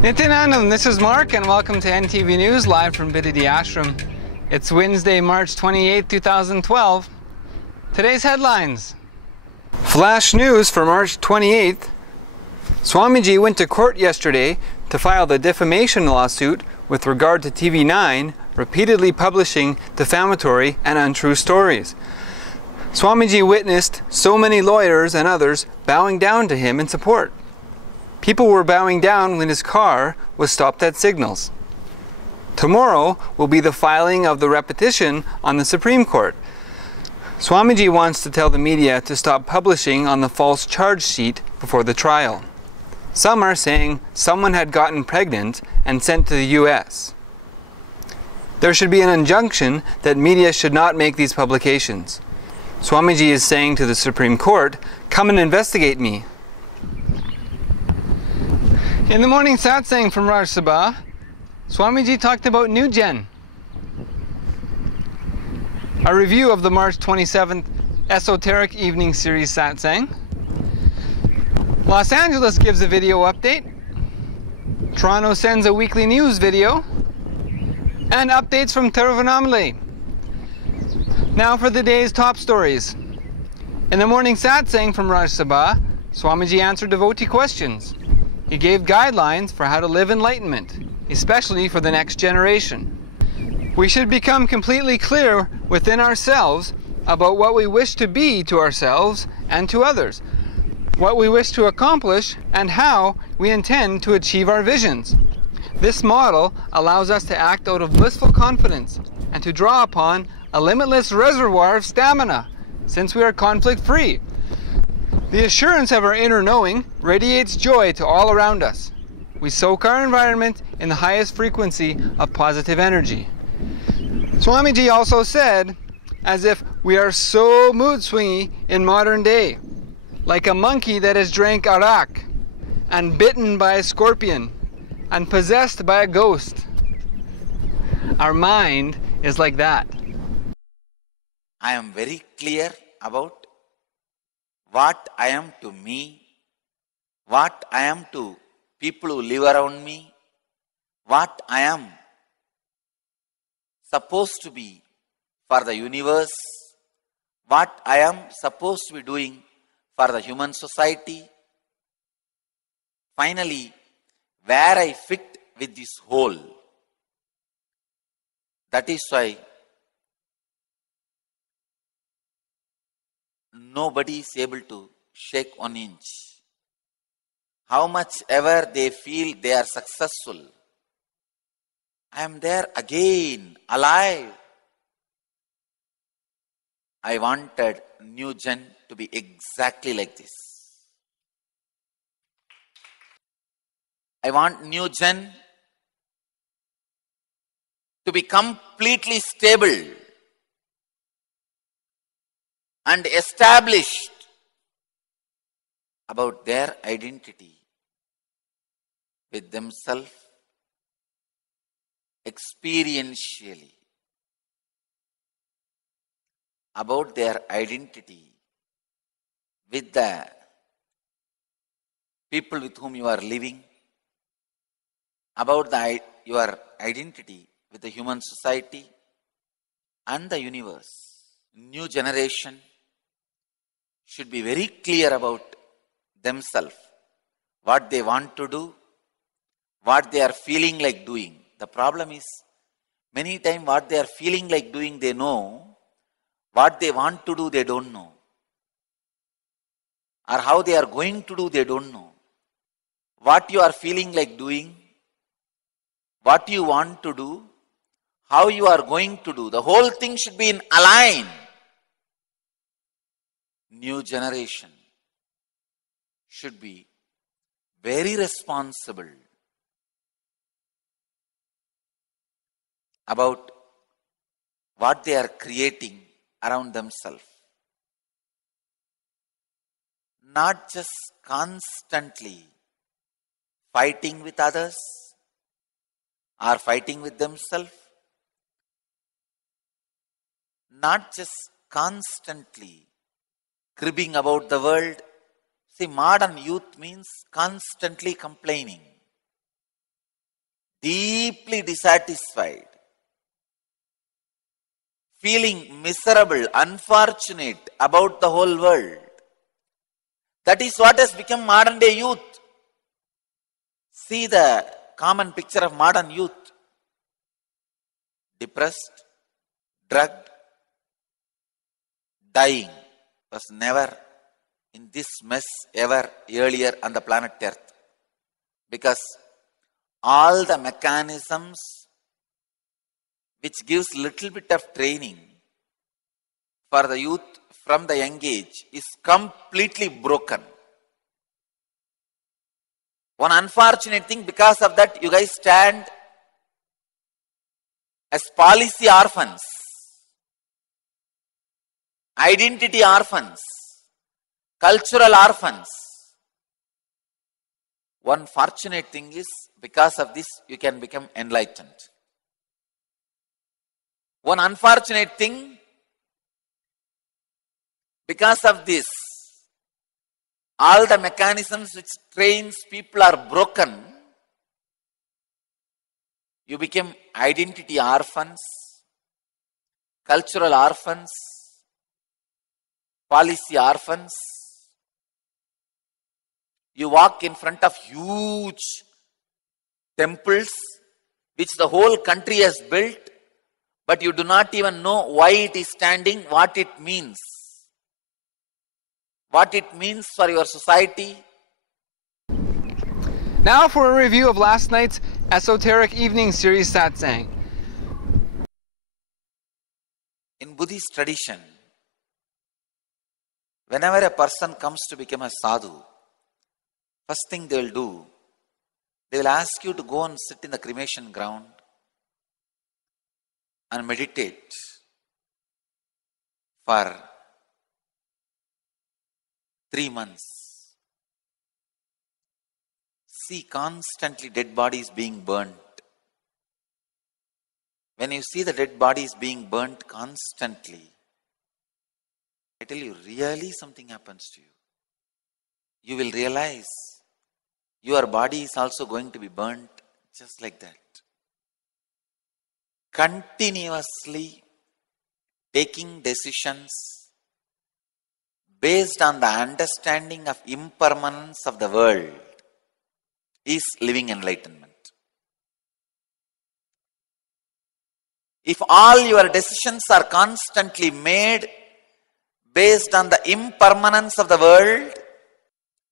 Nithyananda, this is Mark, and welcome to NTV News, live from Bididi Ashram. It's Wednesday, March 28, 2012. Today's headlines. Flash news for March 28th. Swamiji went to court yesterday to file the defamation lawsuit with regard to TV9 repeatedly publishing defamatory and untrue stories. Swamiji witnessed so many lawyers and others bowing down to him in support. People were bowing down when his car was stopped at signals. Tomorrow will be the filing of the repetition on the Supreme Court. Swamiji wants to tell the media to stop publishing on the false charge sheet before the trial. Some are saying someone had gotten pregnant and sent to the US. There should be an injunction that media should not make these publications. Swamiji is saying to the Supreme Court, "Come and investigate me." In the morning satsang from Raj Sabha, Swamiji talked about New Gen. A review of the March 27th Esoteric Evening Series satsang. Los Angeles gives a video update. Toronto sends a weekly news video. And updates from Tiruvannamalai. Now for the day's top stories. In the morning satsang from Raj Sabha, Swamiji answered devotee questions. He gave guidelines for how to live enlightenment, especially for the next generation. We should become completely clear within ourselves about what we wish to be to ourselves and to others, what we wish to accomplish, and how we intend to achieve our visions. This model allows us to act out of blissful confidence and to draw upon a limitless reservoir of stamina, since we are conflict-free. The assurance of our inner knowing radiates joy to all around us. We soak our environment in the highest frequency of positive energy. Swamiji also said, as if we are so mood-swingy in modern day, like a monkey that has drank arak and bitten by a scorpion and possessed by a ghost. Our mind is like that. I am very clear about what I am to me, what I am to people who live around me, what I am supposed to be for the universe, what I am supposed to be doing for the human society. Finally, where I fit with this whole. That is why nobody is able to shake 1 inch. How much ever they feel they are successful, I am there again, alive. I wanted New Gen to be exactly like this. I want New Gen to be completely stable and established about their identity with themselves experientially, about their identity with the people with whom you are living, about your identity with the human society and the universe. New generation should be very clear about themselves, what they want to do, what they are feeling like doing. The problem is, many times what they are feeling like doing they know, what they want to do they don't know, or how they are going to do they don't know. What you are feeling like doing, what you want to do, how you are going to do, the whole thing should be in align. New generation should be very responsible about what they are creating around themselves. Not just constantly fighting with others or fighting with themselves. Not just constantly cribbing about the world. See, modern youth means constantly complaining. deeply dissatisfied, feeling miserable, unfortunate about the whole world. That is what has become modern day youth. See the common picture of modern youth. Depressed, drugged, dying. Was never in this mess ever earlier on the planet Earth. Because all the mechanisms which gives little bit of training for the youth from the young age is completely broken. One unfortunate thing, because of that, you guys stand as policy orphans, identity orphans, cultural orphans. One fortunate thing is, because of this, you can become enlightened. One unfortunate thing, because of this, all the mechanisms which trains people are broken. You become identity orphans, cultural orphans, policy orphans. You walk in front of huge temples which the whole country has built, but you do not even know why it is standing, what it means for your society. Now for a review of last night's esoteric evening series satsang. In Buddhist tradition, whenever a person comes to become a sadhu, first thing they will do, they will ask you to go and sit in the cremation ground and meditate for 3 months. See constantly dead bodies being burnt. When you see the dead bodies being burnt constantly, I tell you, really something happens to you. You will realize your body is also going to be burnt just like that. Continuously taking decisions based on the understanding of impermanence of the world is living enlightenment. If all your decisions are constantly made based on the impermanence of the world,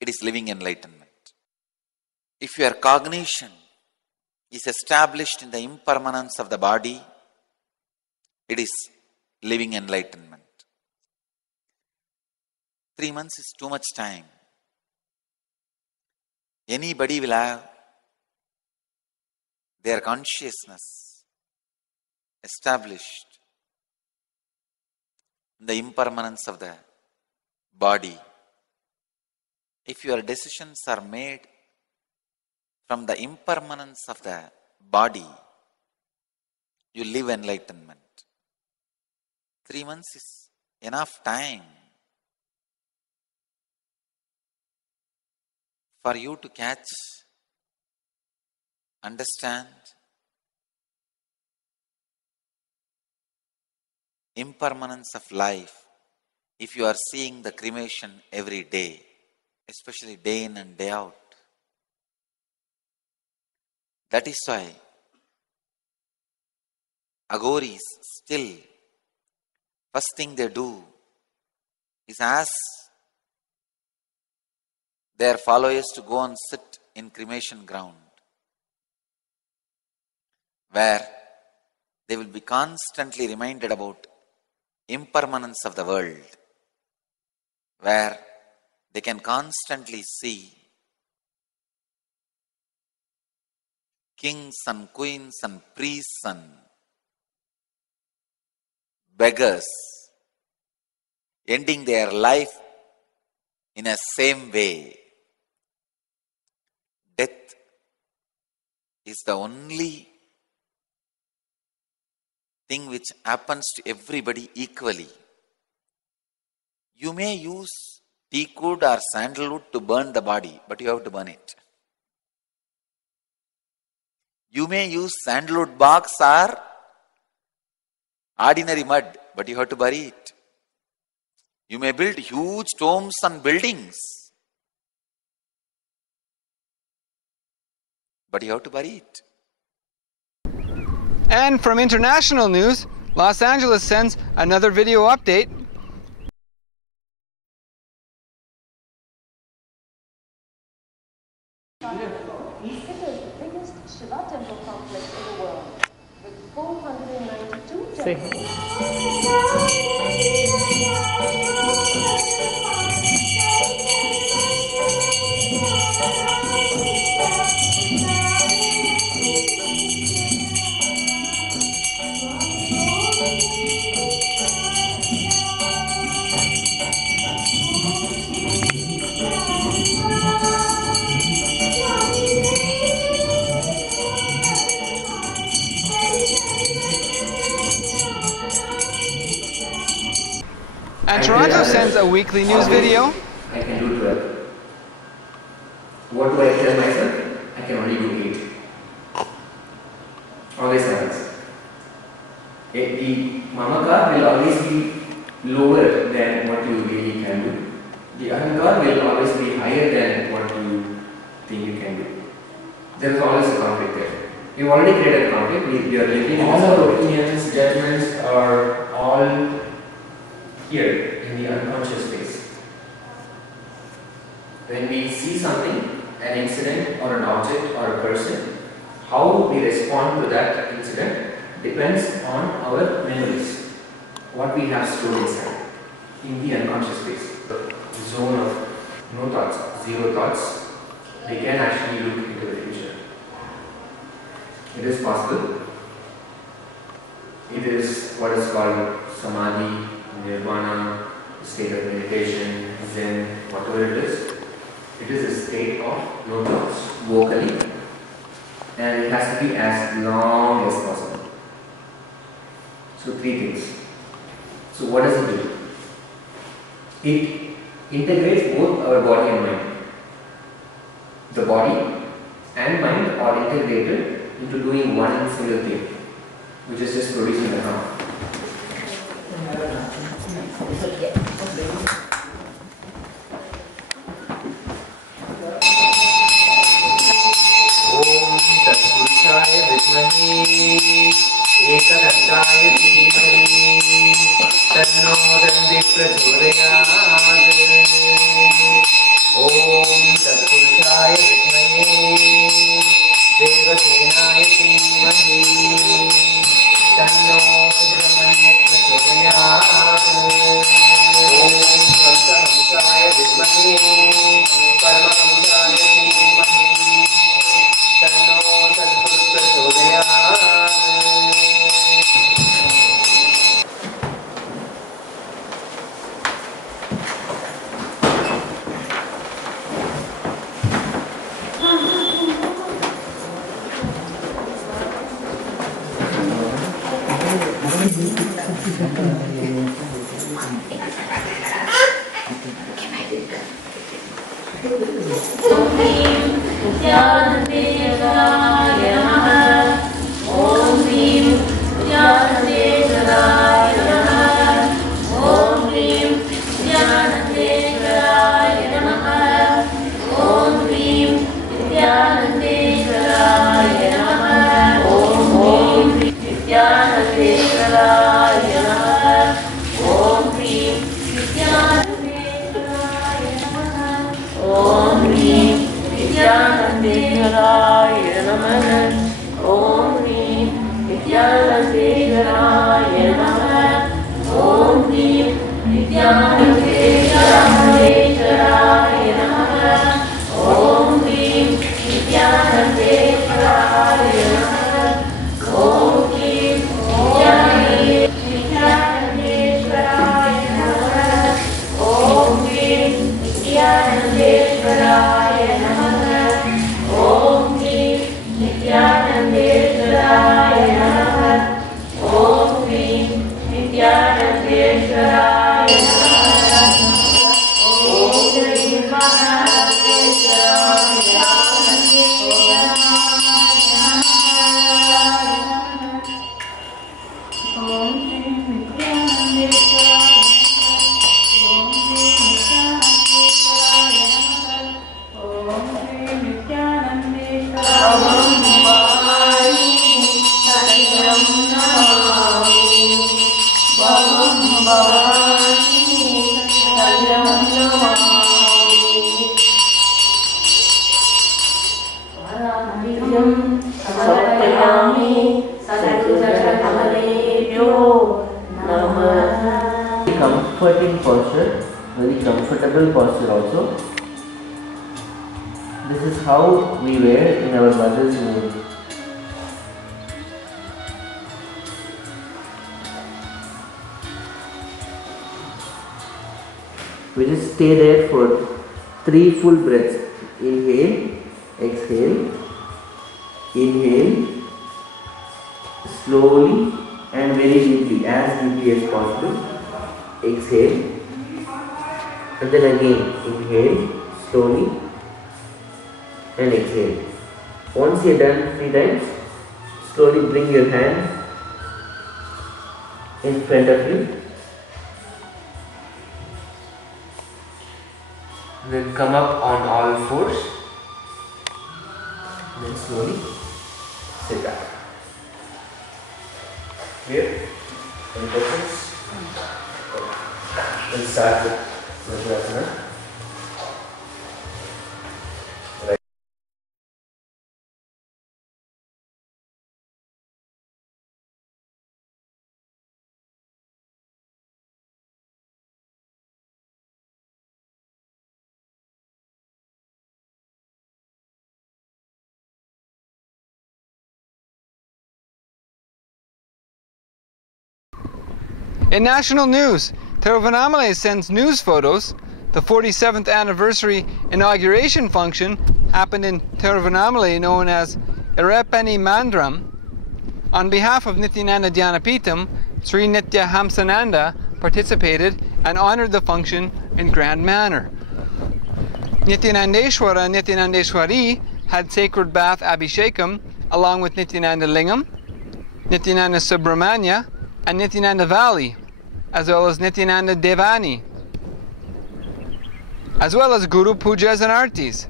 it is living enlightenment. If your cognition is established in the impermanence of the body, it is living enlightenment. 3 months is too much time. Anybody will have their consciousness established in the impermanence of the body. If your decisions are made from the impermanence of the body, you live enlightenment. 3 months is enough time for you to catch, understand impermanence of life. If you are seeing the cremation every day, especially day in and day out, that is why Aghoris still, first thing they do is ask their followers to go and sit in cremation ground, where they will be constantly reminded about impermanence of the world, where they can constantly see kings and queens and priests and beggars ending their life in a same way. Death is the only thing which happens to everybody equally. You may use teakwood or sandalwood to burn the body, but you have to burn it. You may use sandalwood box or ordinary mud, but you have to bury it. You may build huge tombs and buildings, but you have to bury it. And from international news, Los Angeles sends another video update. It is the biggest Shiva temple complex in the world, with 492 temples. And Toronto sends a weekly news video. I can do 12. What do I tell myself? I can only do 8. Always happens. The Mamakar will always be lower than what you really can do. The Ahankar will always be higher than what you think you can do. There is always a conflict there. We've already created a conflict. We are living. All our opinions, judgments are all here in the unconscious space. When we see something, an incident or an object or a person, how we respond to that incident depends on our memories, what we have stored inside in the unconscious space. The zone of no thoughts, zero thoughts, we can actually look into the future. It is possible. It is what is called samadhi, nirvana, state of meditation, zen, whatever it is. It is a state of no thoughts, vocally, and it has to be as long as possible. So 3 things. So what does it do? It integrates both our body and mind. The body and mind are integrated into doing one single thing, which is just producing the harm. Om Tat Purushaya Vidmahi Ekadantaya Dhimahi Tanno Dandi Prachodayat. Om Tat Purushaya Vidmahi Devasenaya Dhimahi Tanno Subramanya Prachodayat. Om Samsahamsaya Vidmahi Paramahamsaya Dhimahi Tanno Sadguru Prachodayat. Nithyananda Comforting posture, very comfortable posture also. This is how we wear in our mother's womb. We just stay there for 3 full breaths. Inhale, exhale, inhale, slowly and very deeply, as deeply as possible. Exhale, and then again inhale slowly and exhale. Once you are done 3 times, slowly bring your hand in front of you. Then come up on all fours. Then slowly sit back. Clear? Any questions? We'll start with Nithyananda. In national news, Tiruvannamalai sends news photos. The 47th anniversary inauguration function happened in Tiruvannamalai, known as Irepani Mandram. On behalf of Nithyananda Dhyanapitam, Sri Nithya Hamsananda participated and honored the function in grand manner. Nithyanandeshwara and Nithyanandeshwari had sacred bath Abhishekam along with Nithyananda Lingam, Nithyananda Subramanya, and Nithyananda Valley, as well as Nithyananda Devani, as well as Guru Pujas and Artis.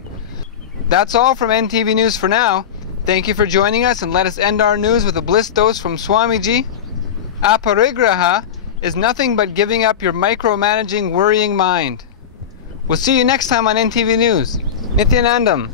That's all from NTV News for now. Thank you for joining us, and let us end our news with a bliss dose from Swamiji. Aparigraha is nothing but giving up your micromanaging, worrying mind. We'll see you next time on NTV News. Nithyanandam.